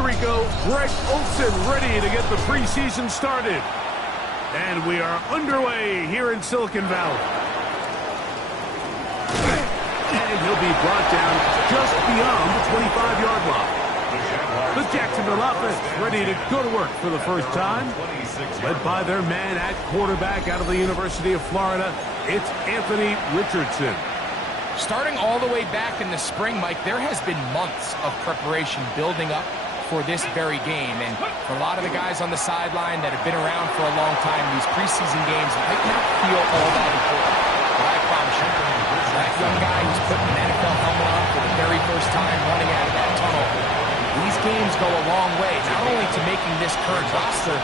Rico, Greg Olson ready to get the preseason started. And we are underway here in Silicon Valley. And he'll be brought down just beyond the 25-yard line. The Jacksonville offense ready to go to work for the first time. Led by their man at quarterback out of the University of Florida, it's Anthony Richardson. Starting all the way back in the spring, Mike, there has been months of preparation building up for this very game. And for a lot of the guys on the sideline that have been around for a long time, these preseason games might not feel all that important. But I promise you, that young guy who's putting an NFL helmet on for the very first time running out of that tunnel, these games go a long way, not only to making this current roster,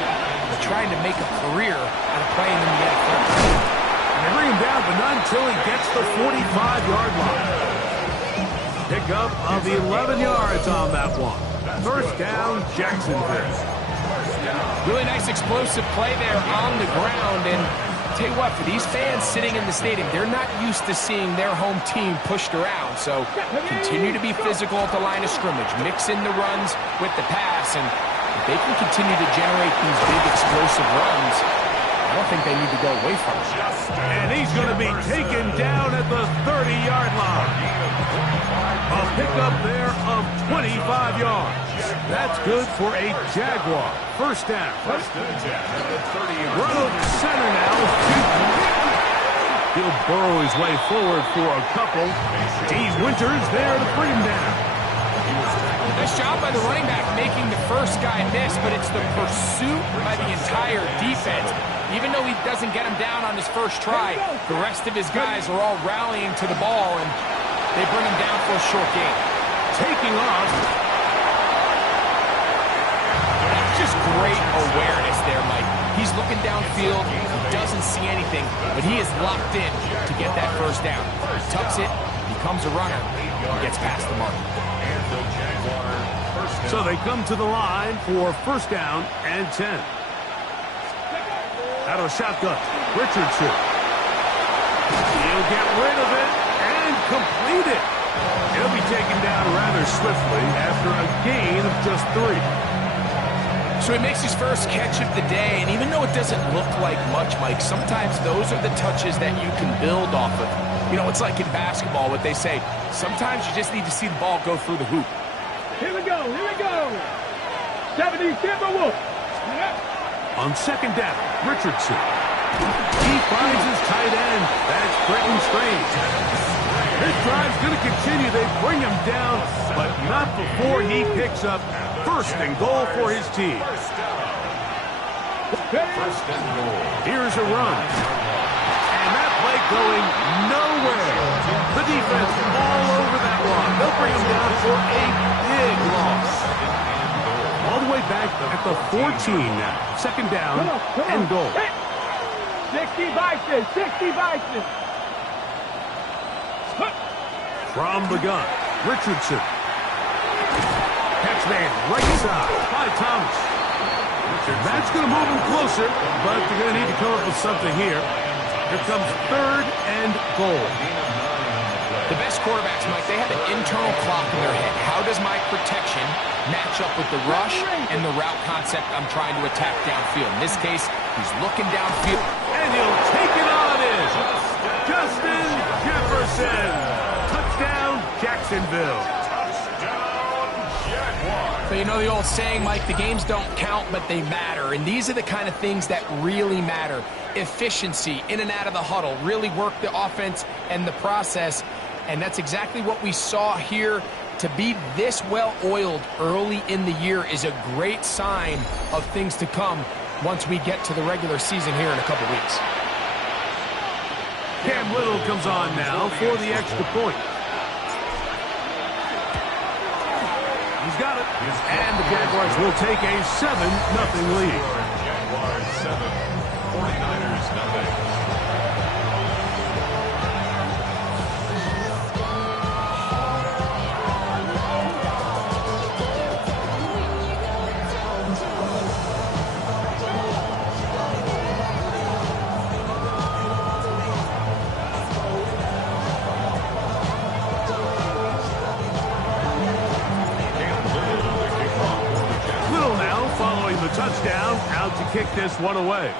but trying to make a career out of playing in the NFL. They bring him down, but not until he gets the 45-yard line. Pickup of 11 yards on that one. First down, Jacksonville. Really nice explosive play there on the ground. And tell you what, for these fans sitting in the stadium, they're not used to seeing their home team pushed around. So continue to be physical at the line of scrimmage. Mix in the runs with the pass. And if they can continue to generate these big explosive runs, I don't think they need to go away from it. And he's going to be taken down at the 30-yard line. A pickup there of 25 yards. That's good for a Jaguar. First down. Run over center now. He'll burrow his way forward for a couple. D. Winters there to bring him down. Nice job by the running back making the first guy miss, but it's the pursuit by the entire defense. Even though he doesn't get him down on his first try, the rest of his guys are all rallying to the ball, and they bring him down for a short gain. Taking off. That's just great awareness there, Mike. He's looking downfield. He doesn't see anything, but he is locked in to get that first down. He tucks it, becomes a runner, and gets past the mark. So they come to the line for first down and 10. Out of a shotgun, Richardson. He'll get rid of it and complete it. He'll be taken down rather swiftly after a gain of just 3. So he makes his first catch of the day, and even though it doesn't look like much, Mike, sometimes those are the touches that you can build off of. You know, it's like in basketball, what they say, sometimes you just need to see the ball go through the hoop. Here we go, here we go. 70 Timberwolves. On second down, Richardson. He finds his tight end. That's Brenton Strange. This drive's going to continue. They bring him down, but not before he picks up first and goal for his team. Here's a run. And that play going nowhere. The defense all over that one. They'll bring him down for a big loss. All the way back at the 14 now. Second down and goal. 60 Bison, 60 Bison. From the gun, Richardson. Catch made right side by Thomas. That's going to move him closer, but they're going to need to come up with something here. Here comes third and goal. The best quarterbacks, Mike, they have an internal clock in their head. How does my protection match up with the rush and the route concept I'm trying to attack downfield? In this case, he's looking downfield. And he'll take it on in. Justin Jefferson. Touchdown, Jacksonville. So you know the old saying, Mike, the games don't count, but they matter. And these are the kind of things that really matter. Efficiency, in and out of the huddle, really work the offense and the process. And that's exactly what we saw here. To be this well-oiled early in the year is a great sign of things to come once we get to the regular season here in a couple weeks. Cam Little comes on now for the extra point. He's got it. And the Jaguars will take a 7-0 lead. Jaguars 7, 49ers 0. kick this one away.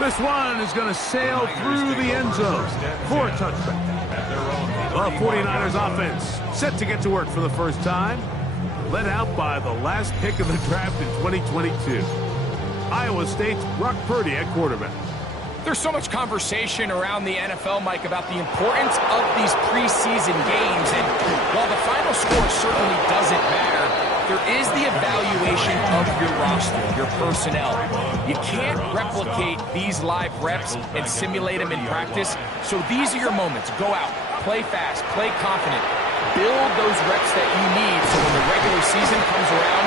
This one is going to sail through the end zone for a touchback. The 49ers offense set to get to work for the first time. Led out by the last pick of the draft in 2022. Iowa State's Brock Purdy at quarterback. There's so much conversation around the NFL, Mike, about the importance of these preseason games. And while the final score certainly doesn't matter, there is the evaluation of your roster, your personnel. You can't replicate these live reps and simulate them in practice. So these are your moments. Go out, play fast, play confident. Build those reps that you need so when the regular season comes around,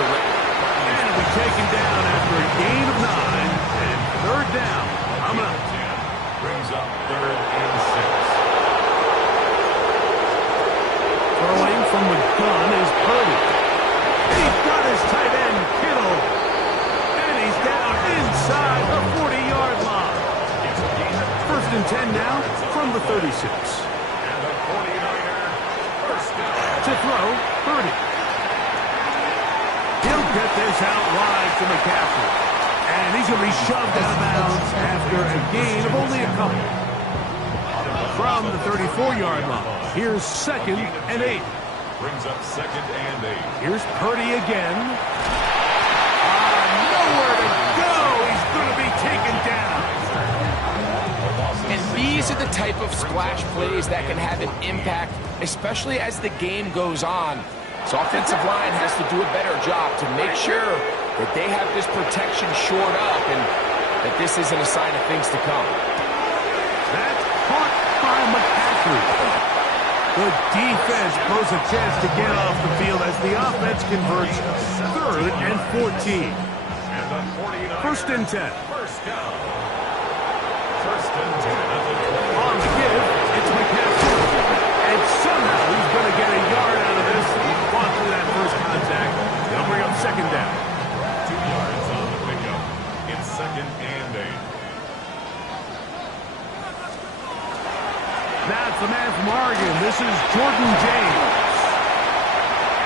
you're ready. And it'll be taken down after a gain of 9 and third down. Coming up. Brings up 3rd and 6. Throwing from the gun is Purdy. He's got his tight end, Kittle. And he's down inside the 40-yard line. 1st and 10 now from the 36. And the 49er first down. To throw, Purdy. He'll get this out wide to McCaffrey. And he's going to be shoved out of bounds after a gain of only a couple. From the 34-yard line, here's 2nd and 8. Brings up 2nd and 8. Here's Purdy again. Nowhere to go. He's going to be taken down. And these are the type of splash plays that can have an impact, especially as the game goes on. So offensive line has to do a better job to make sure that they have this protection shored up and that this isn't a sign of things to come. That's caught by McCaffrey. The defense poses a chance to get off the field as the offense converts 3rd and 14. And the 49ers 1st and 10. first down. 1st and 10 at the 20. On the give, it's McCaffrey. And somehow he's going to get a yard out of this. He fought through that first contact. They'll bring up 2nd down. 2 yards on the pickup. It's 2nd and 8. That's the man from Oregon. This is Jordan James.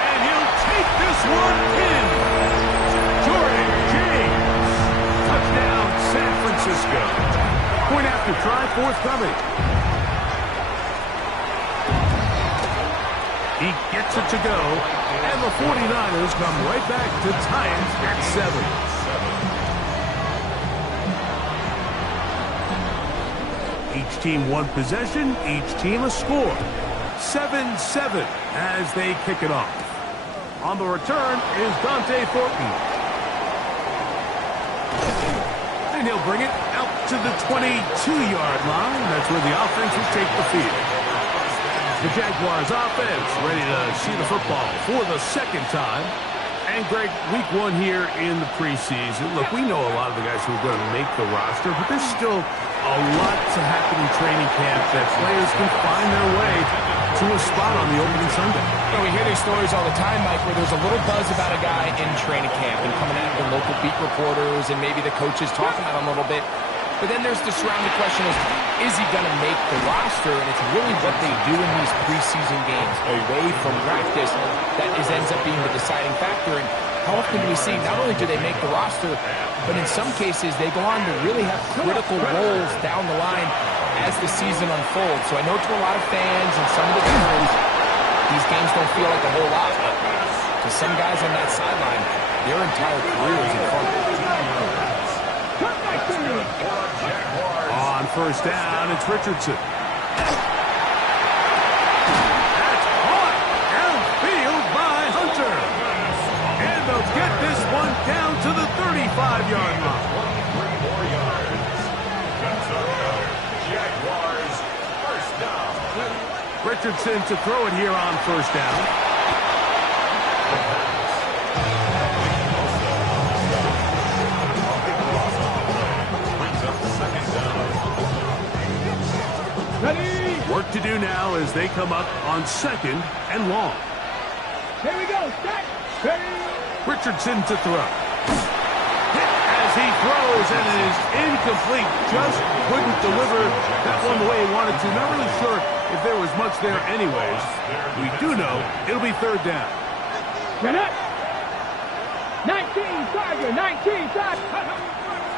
And he'll take this one in. Jordan James. Touchdown, San Francisco. Point after try, forthcoming. He gets it to go. And the 49ers come right back to tie it at 7. Each team one possession, each team a score. 7-7 as they kick it off. On the return is Dante Thornton. And he'll bring it out to the 22-yard line. That's where the offense will take the field. The Jaguars offense ready to see the football for the 2nd time. And Greg, week 1 here in the preseason. Look, we know a lot of the guys who are going to make the roster, but there's still a lot to happen in training camp that players can find their way to a spot on the opening Sunday. You know, we hear these stories all the time, Mike, where there's a little buzz about a guy in training camp and coming out of the local beat reporters and maybe the coaches talking about him a little bit. But then there's the surrounding question is he going to make the roster? And it's really what they do in these preseason games away from practice that ends up being the deciding factor. And how often do we see not only do they make the roster, but in some cases they go on to really have critical roles down the line as the season unfolds. So I know to a lot of fans and some of the veterans, these games don't feel like a whole lot. But to some guys on that sideline, their entire career is in front of them. On 1st down, it's Richardson. That's caught downfield by Hunter. And they'll get this one down to the 35-yard line. 3 more yards. Jaguars first down. Richardson to throw it here on 1st down. Work to do now as they come up on 2nd and long. Here we go. Set. Ready. Richardson to throw. Hit as he throws, and it is incomplete. Just couldn't deliver that one the way he wanted to. Not really sure if there was much there anyways. We do know it'll be 3rd down. Get it. Tiger, 19,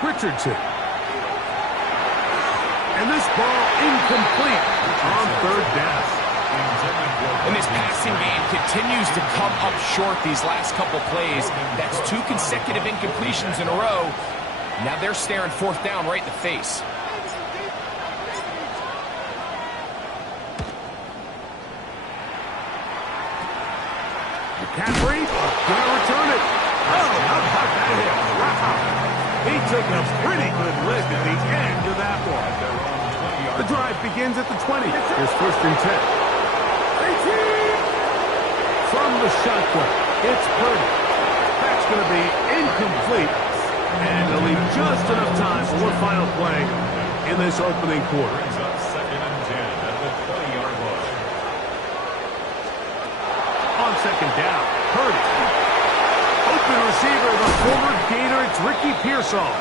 Richardson. And this ball incomplete on third down. And this passing game continues to come up short these last couple plays. That's 2 consecutive incompletions in a row. Now they're staring fourth down right in the face. McCaffrey going to return it. Oh, how about that hit? Wow. He took a pretty good lift at the end of that one. The drive begins at the 20. Here's first and 10. From the shotgun, it's Purdy. That's going to be incomplete. And it'll leave just enough time for one final play in this opening quarter. Brings up second and 10 at the 20-yard line. On second down, Purdy. Open receiver, the former Gator, it's Ricky Pearsall.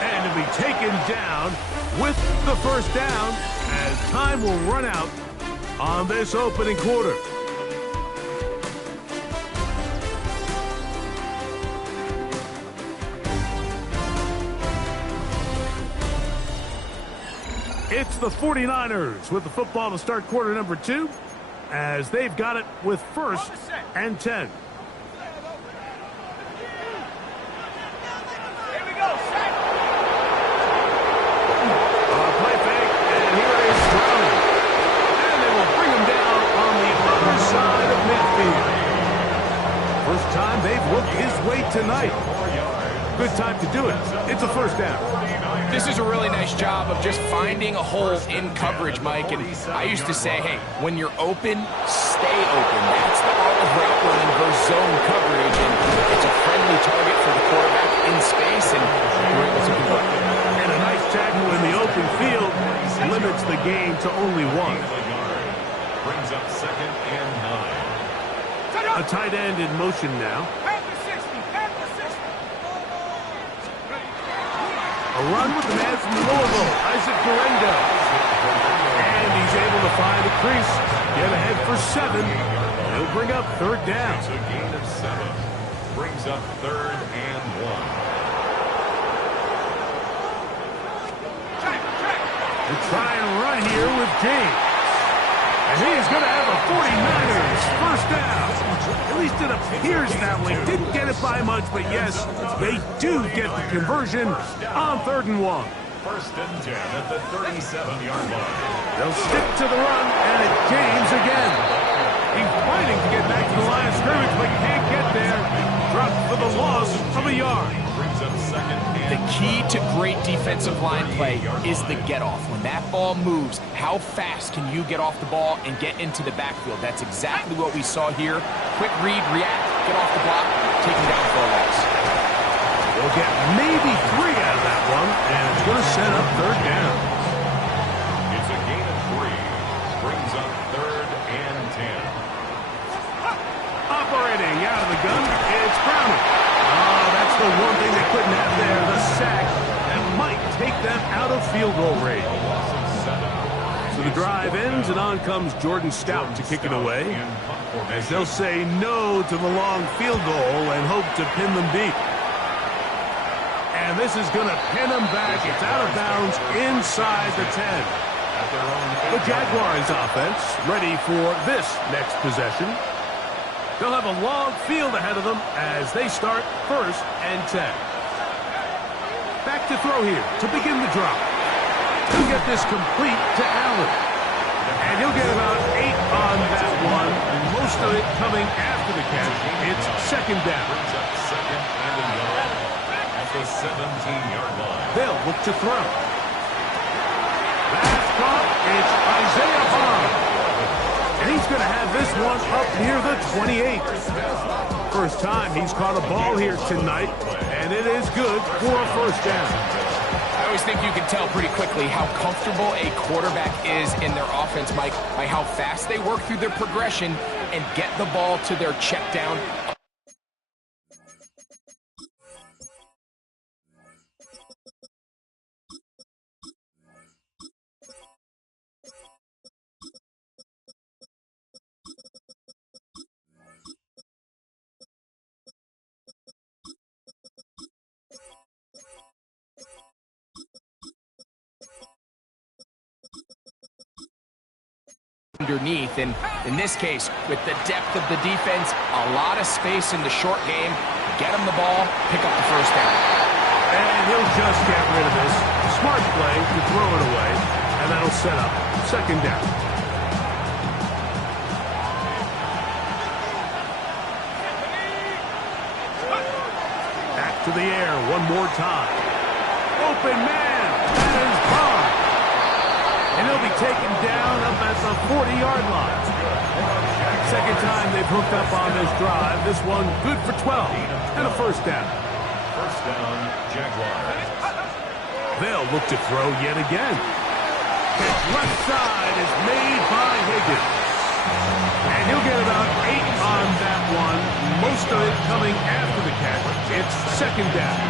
And to be taken down with the first down as time will run out on this opening quarter. It's the 49ers with the football to start quarter number 2 as they've got it with first and 10. They've looked his way tonight. Good time to do it. It's a first down. This is a really nice job of just finding a hole in coverage, Mike. And I used to say, hey, when you're open, stay open. That's the art of route running versus zone coverage. And it's a friendly target for the quarterback in space, and you're able to convert. And a nice tackle in the open field limits the game to only 1. Brings up second and 9. A tight end in motion now. A run with the man from Louisville, Isaac Guerrero. And he's able to find a crease. Get ahead for 7. He'll bring up third down. It's a gain of 7. Brings up third and 1. They try and run here with James. And he's going to have a 49ers first down. At least it appears that way. Didn't get it by much, but yes, they do get the conversion on third and 1. First and 10 at the 37-yard line. They'll stick to the run, and it's James again. He's fighting to get back to the line of scrimmage, but can't get there. Dropped for the loss of a yard. Brings up second and The key to great defensive line play is the get-off. When that ball moves, how fast can you get off the ball and get into the backfield? That's exactly what we saw here. Quick read, react, get off the block, take him down for a loss. They'll get maybe 3 out of that one, and it's going to set up third down. It's a gain of 3. Brings up third and 10. Operating out of the gun, it's Browning. Oh, that's the one thing they couldn't have there, the sack that might take them out of field goal range. So the drive ends, and on comes Jordan Stout to kick it away, as they'll say no to the long field goal and hope to pin them deep. And this is going to pin them back. It's out of bounds inside the 10. The Jaguars offense ready for this next possession. They'll have a long field ahead of them as they start first and 10. Back to throw here to begin the drop. He'll get this complete to Allen. And he'll get about 8 on that one, most of it coming after the catch. It's second down. Second and 11 at the 17-yard line. They'll look to throw. Last caught, it's Isaiah Bond. And he's going to have this one up near the 28. First time he's caught a ball here tonight, and it is good for a first down. I always think you can tell pretty quickly how comfortable a quarterback is in their offense, Mike, by how fast they work through their progression and get the ball to their check down underneath, and in this case, with the depth of the defense, a lot of space in the short game. Get him the ball, pick up the first down. And he'll just get rid of this. Smart play to throw it away, and that'll set up second down. Back to the air one more time. Open man, that is gone. And he'll be taken down up at the 40-yard line. Second time they've hooked up on this drive. This one good for 12 and a first down. First down, Jaguars. They'll look to throw yet again. His left side is made by Higgins. And he'll get about 8 on that one. Most of it coming after the catch. It's second down.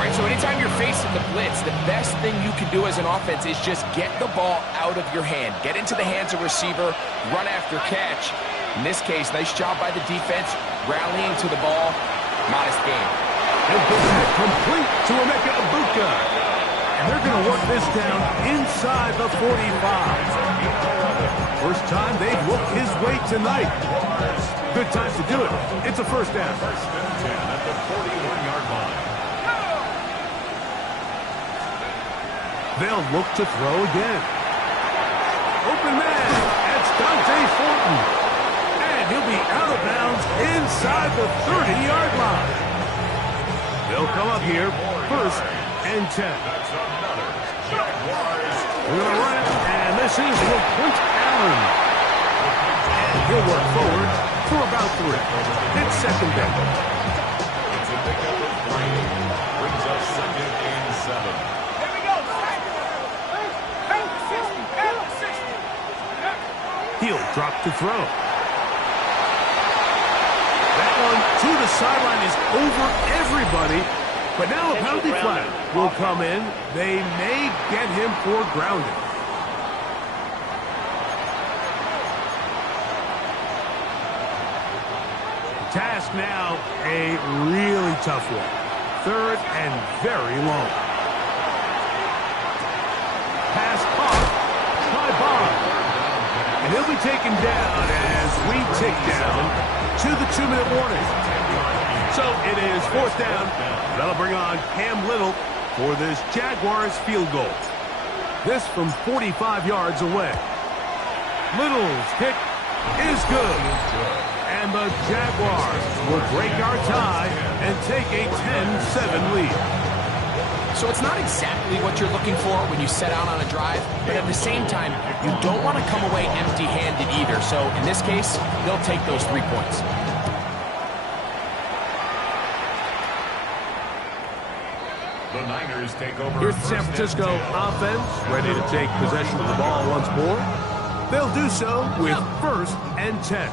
All right, so anytime you're facing the blitz, the best thing you can do as an offense is just get the ball out of your hand. Get into the hands of receiver, run after catch. In this case, nice job by the defense, rallying to the ball. Modest game. He'll get that complete to Emeka Egbuka. And they're going to work this down inside the 45. First time they've looked his way tonight. Good time to do it. It's a first down. First and 10 at the 41-yard line. They'll look to throw again. Open man. That's Dante Fortin. And he'll be out of bounds inside the 30-yard line. They'll come up here first and 10. That's another Jaguars. We're going to run it, and this is LaQuint Allen. And he'll work forward for about 3. It's second down. It's a pickup of 3. Brings us second and 7. He'll drop to throw. That one to the sideline is over everybody. But now a penalty flag will come in. They may get him for grounding. Task now a really tough one. Third and very long. Pass caught by Bond. And he'll be taken down as we tick down to the 2-minute warning. So it is fourth down. That'll bring on Cam Little for this Jaguars field goal. This from 45 yards away. Little's kick is good. And the Jaguars will break our tie and take a 10-7 lead. So it's not exactly what you're looking for when you set out on a drive, but at the same time, you don't want to come away empty-handed either. So in this case, they'll take those 3 points. The Niners take over. Here's the San Francisco offense, ready to take possession of the ball once more. They'll do so with first and 10.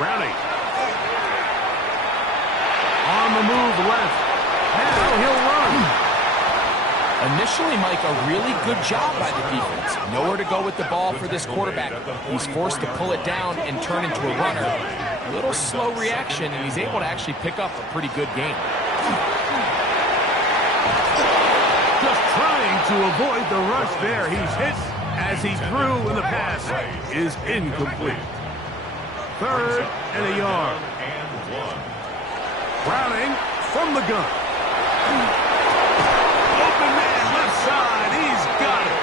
Browning. On the move left. Now he'll run. Initially, Mike, a really good job by the defense. Nowhere to go with the ball for this quarterback. He's forced to pull it down and turn into a runner. A little slow reaction, and he's able to actually pick up a pretty good game. Just trying to avoid the rush there. He's hit as he threw, and the pass is incomplete. 3rd and a yard. Browning from the gun. Open man, left side. He's got it.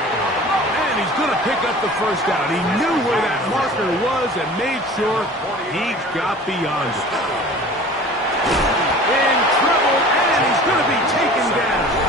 And he's going to pick up the first down. He knew where that marker was and made sure he got beyond it. In trouble, and he's going to be taken down.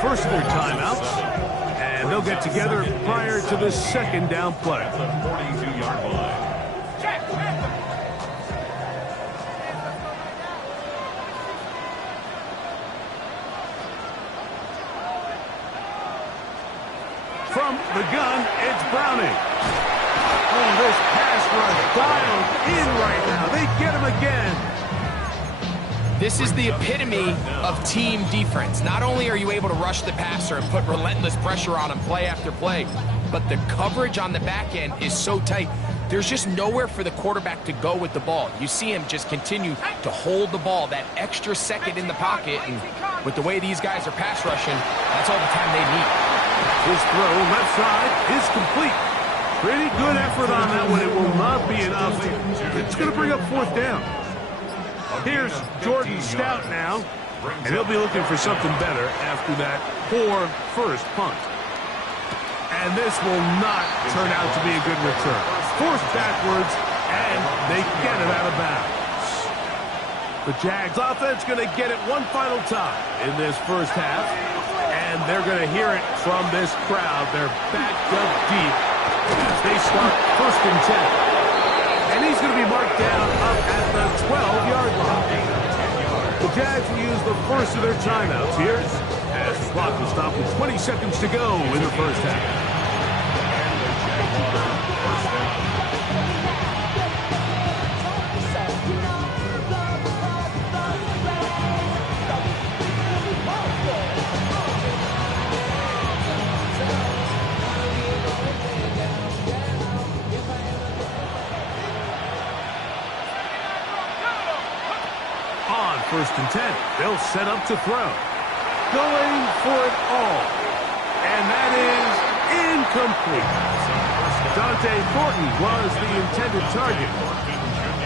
first of their timeouts, and they'll get together prior to the second down play. At the 42-yard line. From the gun, it's Browning. Oh, this pass rush dialed in right now. They get him again. This is the epitome of team defense. Not only are you able to rush the passer and put relentless pressure on him play after play, but the coverage on the back end is so tight. There's just nowhere for the quarterback to go with the ball. You see him just continue to hold the ball that extra second in the pocket, and with the way these guys are pass rushing, that's all the time they need. His throw left side is complete. Pretty good effort on that one. It will not be enough. It's going to bring up fourth down. Here's Jordan Stout now, and he'll be looking for something better after that poor first punt. And this will not turn out to be a good return. Forced backwards, and they get it out of bounds. The Jags offense going to get it one final time in this first half, and they're going to hear it from this crowd. They're backed up deep as they start first and 10. And he's going to be marked down up at the 12-yard line. The Jags will use the first of their timeouts here as the clock will stop with 20 seconds to go in the first half. First and 10. They'll set up to throw. Going for it all. And that is incomplete. Dante Thornton was the intended target.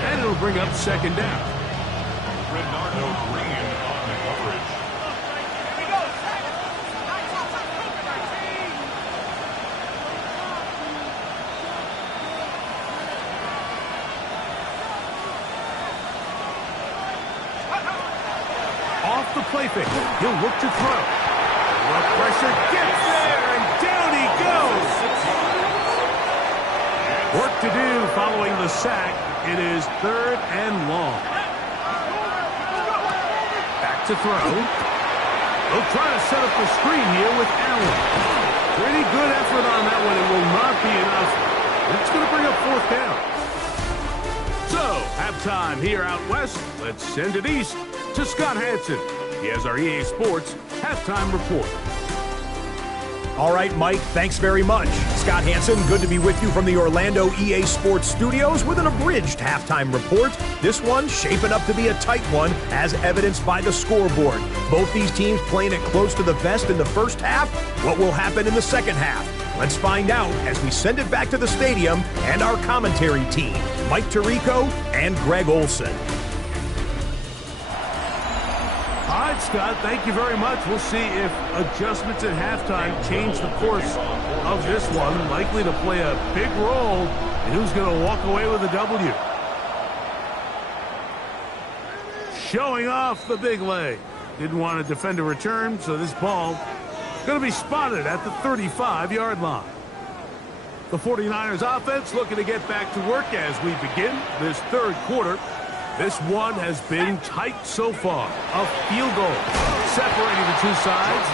And it'll bring up second down. Renardo Green on the coverage. Off the play fake. He'll look to throw. The pressure gets there, and down he goes. Work to do following the sack. It is third and long. Back to throw. They'll try to set up the screen here with Allen. Pretty good effort on that one. It will not be enough. It's going to bring up fourth down. So, halftime here out west. Let's send it east to Scott Hansen. He has our EA Sports halftime report. All right, Mike, thanks very much. Scott Hansen, good to be with you from the Orlando EA Sports studios with an abridged halftime report. This one shaping up to be a tight one, as evidenced by the scoreboard. Both these teams playing it close to the vest in the first half. What will happen in the second half? Let's find out as we send it back to the stadium and our commentary team, Mike Tirico and Greg Olson. All right, Scott, thank you very much. We'll see if adjustments at halftime change the course of this one. Likely to play a big role in who's going to walk away with a W. Showing off the big leg. Didn't want to defend a return, so this ball going to be spotted at the 35-yard line. The 49ers offense looking to get back to work as we begin this third quarter. This one has been tight so far. A field goal separating the two sides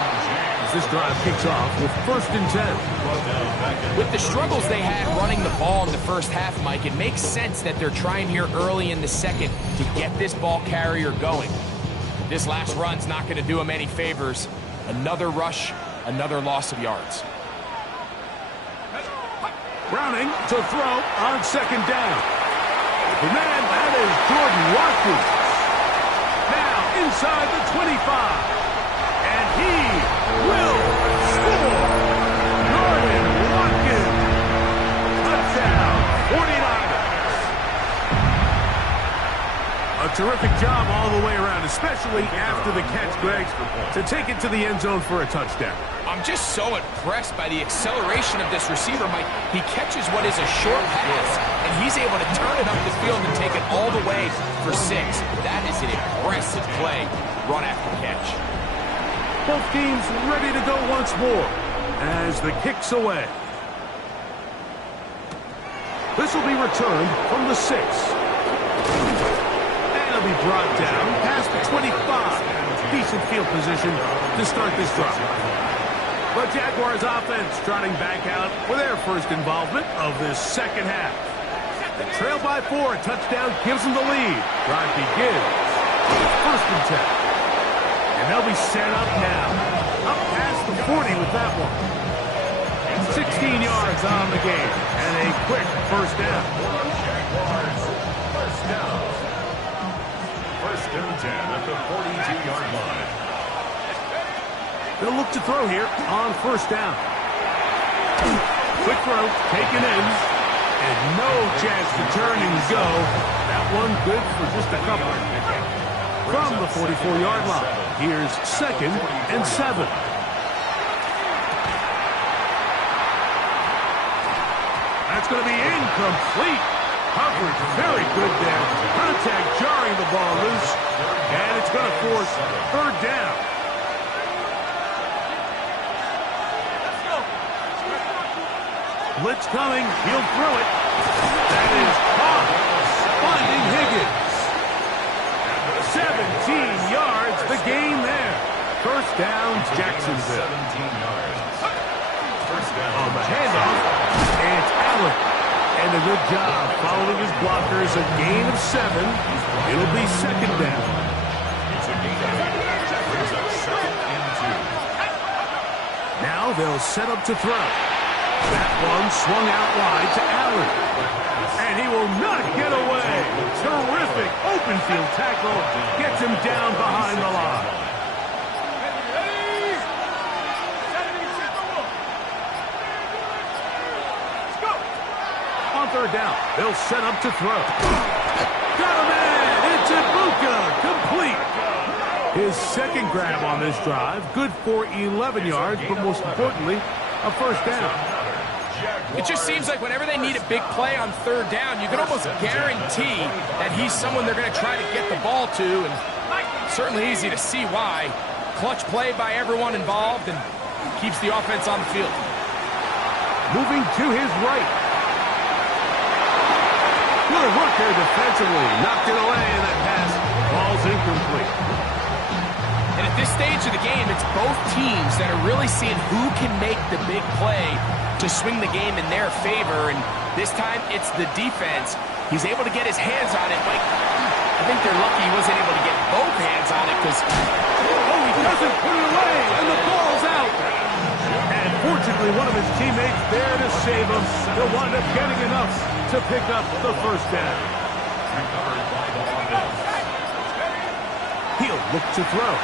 as this drive kicks off with first and 10. With the struggles they had running the ball in the first half, Mike, it makes sense that they're trying here early in the second to get this ball carrier going. This last run's not going to do them any favors. Another rush, another loss of yards. Browning to throw on second down. The man, that is Jordan Watkins. Now inside the 25. And he will score. Jordan Watkins. Touchdown, 49ers. A terrific job all the way around, especially after the catch, Greg, to take it to the end zone for a touchdown. I'm just so impressed by the acceleration of this receiver, Mike. He catches what is a short pass, and he's able to turn it up the field and take it all the way for 6. That is an impressive play, run after catch. Both teams ready to go once more as the kick's away. This will be returned from the 6. And it'll be brought down past the 25. Decent field position to start this drive. The Jaguars offense trotting back out for their first involvement of this second half. The trail by 4, a touchdown gives them the lead. Drive begins with 1st and 10. And they'll be set up now. Up past the 40 with that one. 16 yards on the game. And a quick first down. Jaguars, first down. 1st and 10 at the 42-yard line. They'll look to throw here on 1st down. Quick throw, taken in. And no chance to turn and go. That one good for just a couple. From the 44-yard line, here's 2nd and 7. That's going to be incomplete. Coverage very good there. Contact jarring the ball loose. And it's going to force 3rd down. Blitz coming. He'll throw it. That is caught. Finding Higgins. 17 yards. The gain there. 1st down, Jacksonville. 17 yards. 1st down. On the handoff, it's Allen. And a good job following his blockers. A gain of 7. It'll be 2nd down. It's a gain of 8. That brings up 2nd and 2. Now they'll set up to throw. That one swung out wide to Allen. And he will not get away. Terrific open field tackle. Gets him down behind the line. On 3rd down, they'll set up to throw. Got him in. It's Ibuka. Complete. His 2nd grab on this drive. Good for 11 yards, but most importantly, a 1st down. It just seems like whenever they need a big play on 3rd down, you can almost guarantee that he's someone they're going to try to get the ball to, and certainly easy to see why. Clutch play by everyone involved and keeps the offense on the field. Moving to his right. Good work there defensively. Knocked it away, and that pass falls incomplete. And at this stage of the game, it's both teams that are really seeing who can make the big play to swing the game in their favor, and this time it's the defense. He's able to get his hands on it. Mike, I think they're lucky he wasn't able to get both hands on it because... Oh, he doesn't put it away, and the ball's out. And fortunately, one of his teammates there to save him. He'll wind up getting enough to pick up the 1st down. Recovered by the offense. He'll look to throw.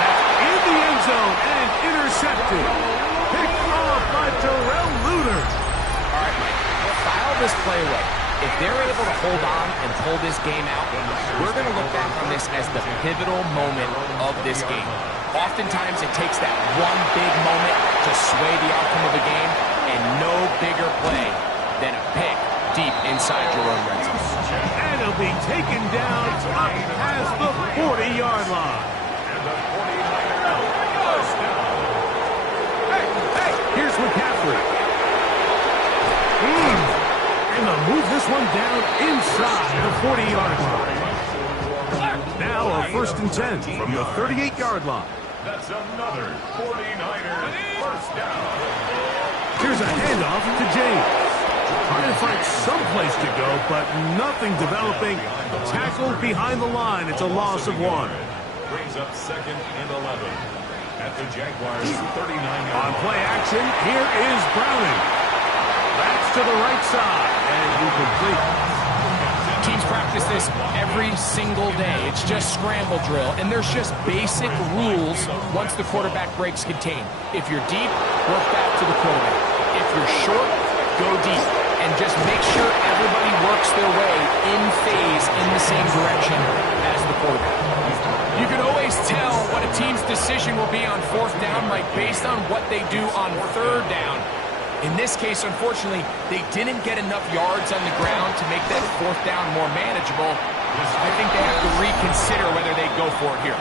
That's in the end zone and intercepted. Picked off by Terrell Luter. All right, Mike, file this play away. If they're able to hold on and pull this game out, we're going to look back on this as the pivotal moment of this game. Oftentimes, it takes that one big moment to sway the outcome of the game, and no bigger play than a pick deep inside your own red zone. And he'll be taken down up past the 40-yard line. And the 49er first down. Here's McCaffrey. And they'll move this one down inside the 40-yard line. Now a 1st and 10 from the 38-yard line. That's another 49er first down. Here's a handoff to James. Trying to find some place to go, but nothing developing. Tackled behind the line. It's a loss of 1. Brings up 2nd and 11 at the Jaguars 39-yard line. On play action, here is Browning. That's to the right side, and incomplete. Teams practice this every single day. It's just scramble drill, and there's just basic rules once the quarterback breaks contain. If you're deep, work back to the quarterback. If you're short, go deep. And just make sure everybody works their way in phase in the same direction as the quarterback. You can always tell what a team's decision will be on 4th down, Mike, based on what they do on 3rd down. In this case, unfortunately, they didn't get enough yards on the ground to make that 4th down more manageable. I think they have to reconsider whether they go for it here.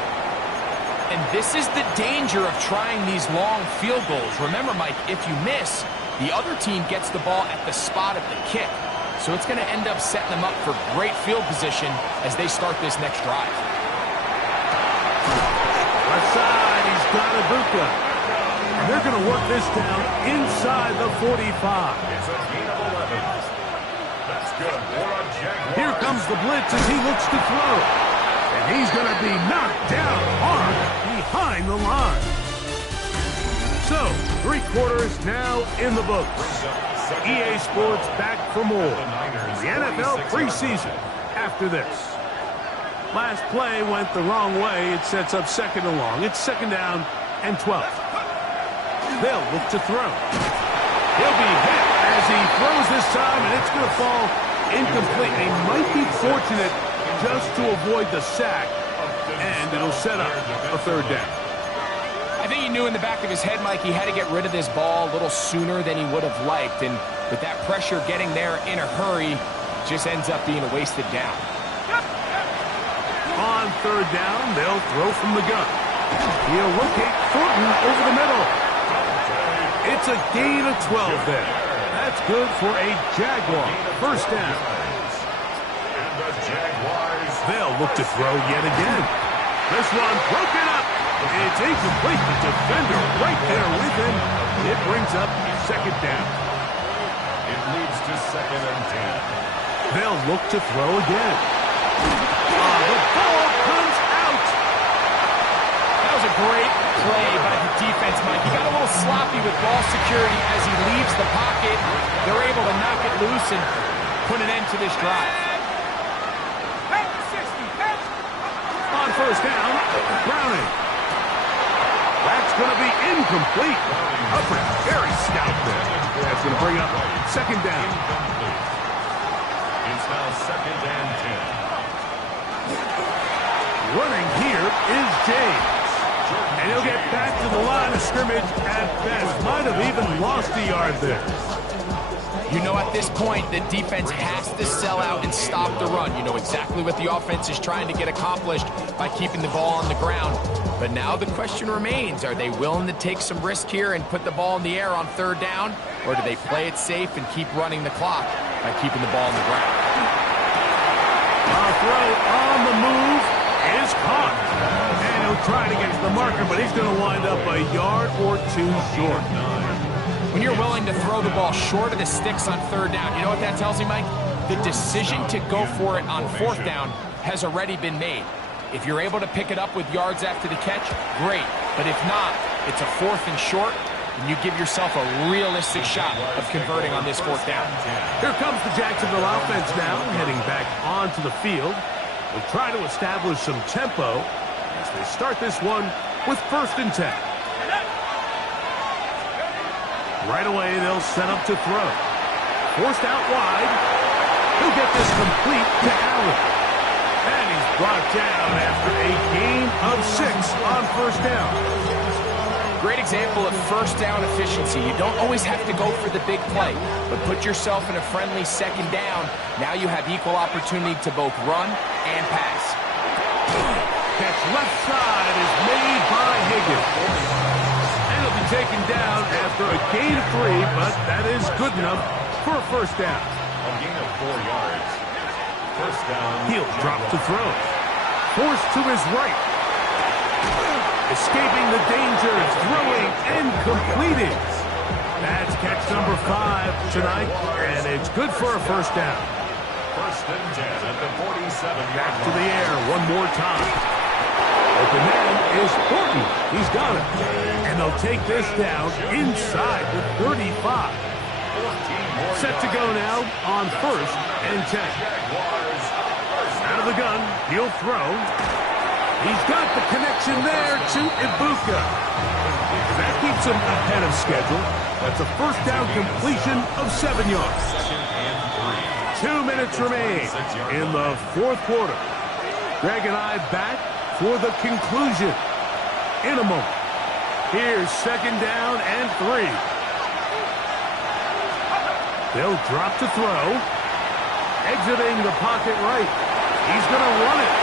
And this is the danger of trying these long field goals. Remember, Mike, if you miss, the other team gets the ball at the spot of the kick. So it's going to end up setting them up for great field position as they start this next drive. Left side, he's got Ibuka. And they're going to work this down inside the 45. It's a gain of 11. That's good for a Jaguar. Here comes the blitz as he looks to throw. And he's going to be knocked down hard behind the line. So, 3 quarters now in the books. EA Sports back for more. The NFL preseason after this. Last play went the wrong way. It sets up 2nd and long. It's 2nd down and 12. They'll look to throw. He'll be hit as he throws this time, and it's going to fall incomplete. They might be fortunate just to avoid the sack, and it'll set up a 3rd down. I think he knew in the back of his head, Mike, he had to get rid of this ball a little sooner than he would have liked. And with that pressure getting there in a hurry, just ends up being a wasted down. On 3rd down, they'll throw from the gun. He'll locate Thornton over the middle. It's a gain of 12 there. That's good for a Jaguar 1st down. And the Jaguars. They'll look to throw yet again. This one broken up. It's incomplete. The defender right there with him. It brings up 2nd down. It leads to 2nd and 10. They'll look to throw again. The ball comes out. That was a great play by the defense, Mike. He got a little sloppy with ball security as he leaves the pocket. They're able to knock it loose and put an end to this drive. On 1st down, Browning. That's going to be incomplete. Hubbard, very stout there. That's going to bring up 2nd down. It's now 2nd and 10. Running here is James. And he'll get back to the line of scrimmage at best. Might have even lost a yard there. You know, at this point, the defense has to sell out and stop the run. You know exactly what the offense is trying to get accomplished by keeping the ball on the ground. But now the question remains, are they willing to take some risk here and put the ball in the air on 3rd down? Or do they play it safe and keep running the clock by keeping the ball on the ground? A throw on the move is caught. And he'll try to get to the marker, but he's going to wind up a yard or 2 short. When you're willing to throw the ball short of the sticks on 3rd down, you know what that tells me, Mike? The decision to go for it on 4th down has already been made. If you're able to pick it up with yards after the catch, great. But if not, it's a 4th and short, and you give yourself a realistic shot of converting on this 4th down. Here comes the Jacksonville offense now, heading back onto the field. We'll try to establish some tempo as they start this one with 1st and 10. Right away, they'll set up to throw. Forced out wide. He'll get this complete to Allen. And he's brought down after a gain of 6 on 1st down. Great example of 1st down efficiency. You don't always have to go for the big play, but put yourself in a friendly 2nd down. Now you have equal opportunity to both run and pass. Catch left side is made by Higgins. Taken down after a gain of 3, but that is good enough for a 1st down. A gain of 4 yards. 1st down. He'll drop to throw. Forced to his right. Escaping the danger, throwing and completing. That's catch number 5 tonight, and it's good for a 1st down. 1st and 10 at the 47. Back to the air one more time. Open man is Thornton. He's got it. And they'll take this down inside the 35. Set to go now on 1st and 10. Out of the gun, he'll throw. He's got the connection there to Ibuka. That keeps him ahead of schedule. That's a 1st down completion of 7 yards. 2 minutes remain in the 4th quarter. Greg and I back for the conclusion in a moment. Here's 2nd down and 3. They'll drop to throw. Exiting the pocket right. He's going to run it.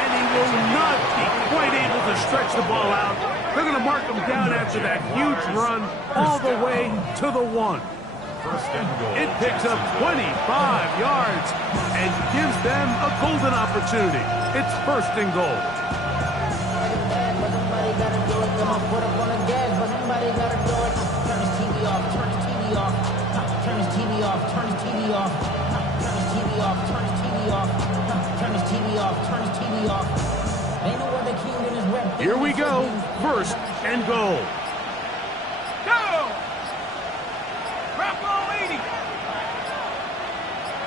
And he will will not be quite able to stretch the ball out. They're going to mark them down after that huge run all the way to the 1. It picks up 25 yards and gives them a golden opportunity. It's 1st and goal. Here we go. 1st and goal. Go! Bravo 80.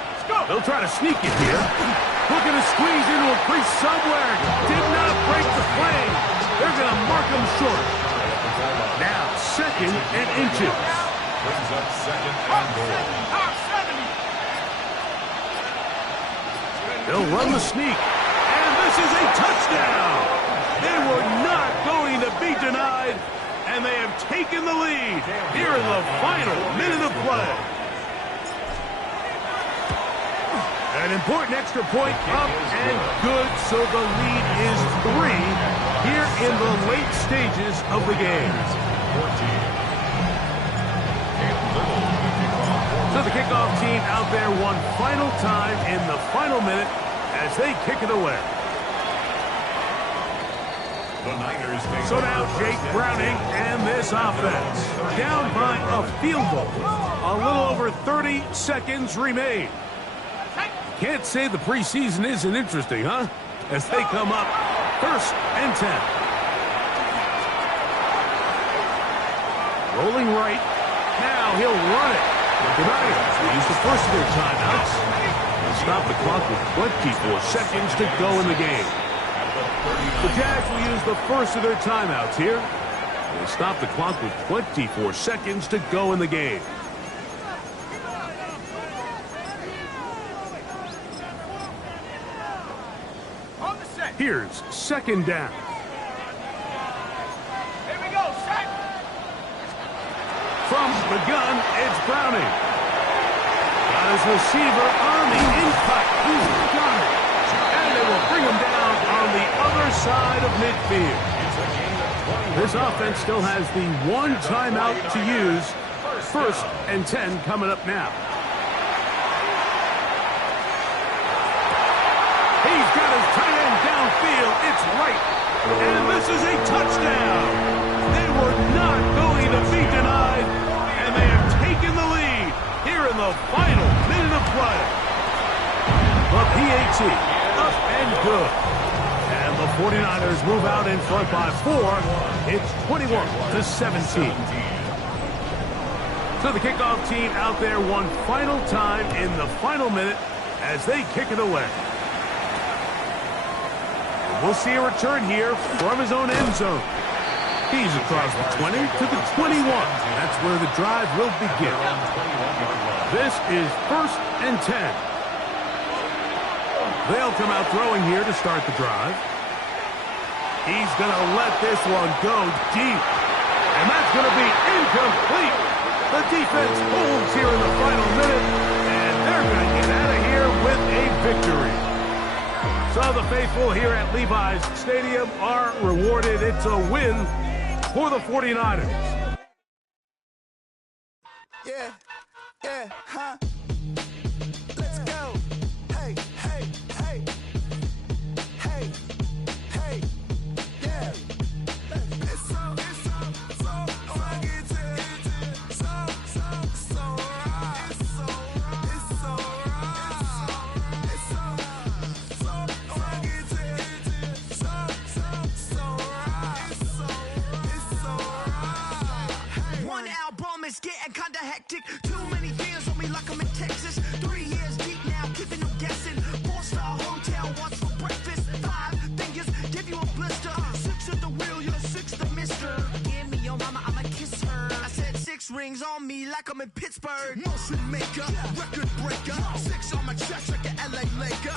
Let's go. They'll try to sneak it here. Looking to squeeze into a crease somewhere. Did not break the play. They're going to mark them short. Now 2nd and inches. Brings up 2nd and goal. They'll run the sneak. And this is a touchdown. They were not going to be denied. And they have taken the lead here in the final minute of play. An important extra point up and good, so the lead is 3 here in the late stages of the game. So the kickoff team out there one final time in the final minute as they kick it away. So now Jake Browning and this offense down by a field goal. A little over 30 seconds remain. Can't say the preseason isn't interesting, huh? As they come up 1st and 10. Rolling right. Now he'll run it. The Niners will use the first of their timeouts and stop the clock with 24 seconds to go in the game. The Jags will use the first of their timeouts here. They'll stop the clock with 24 seconds to go in the game. Here's 2nd down. Here we go, set. From the gun, it's Browning. Got his receiver on the in-cut. He's got it. And they will bring him down on the other side of midfield. This offense still has the 1 timeout to use. 1st and 10 coming up now. He's got his tight end downfield. It's right. And this is a touchdown. They were not going to be denied. And they have taken the lead here in the final minute of play. The PAT up and good. And the 49ers move out in front by 4. It's 21-17. So the kickoff team out there one final time in the final minute as they kick it away. We'll see a return here from his own end zone. He's across the 20 to the 21. That's where the drive will begin. This is 1st and 10. They'll come out throwing here to start the drive. He's going to let this one go deep. And that's going to be incomplete. The defense holds here in the final minute. And they're going to get out of here with a victory. So the faithful here at Levi's Stadium are rewarded. It's a win for the 49ers. Yeah, huh? Let's go. Hey, hey, hey. Hey, hey, yeah. It's so rugged. So right. It's so It's getting kinda hectic. Too many fans on me like I'm in Texas. 3 years deep now, keeping them guessing. 4-star hotel, what's for breakfast? 5 fingers, give you a blister. 6 at the wheel, you're 6 the mister. Give me your mama, I'ma kiss her. I said 6 rings on me like I'm in Pittsburgh. Motion maker, record breaker. 6 on my chest like an LA Laker.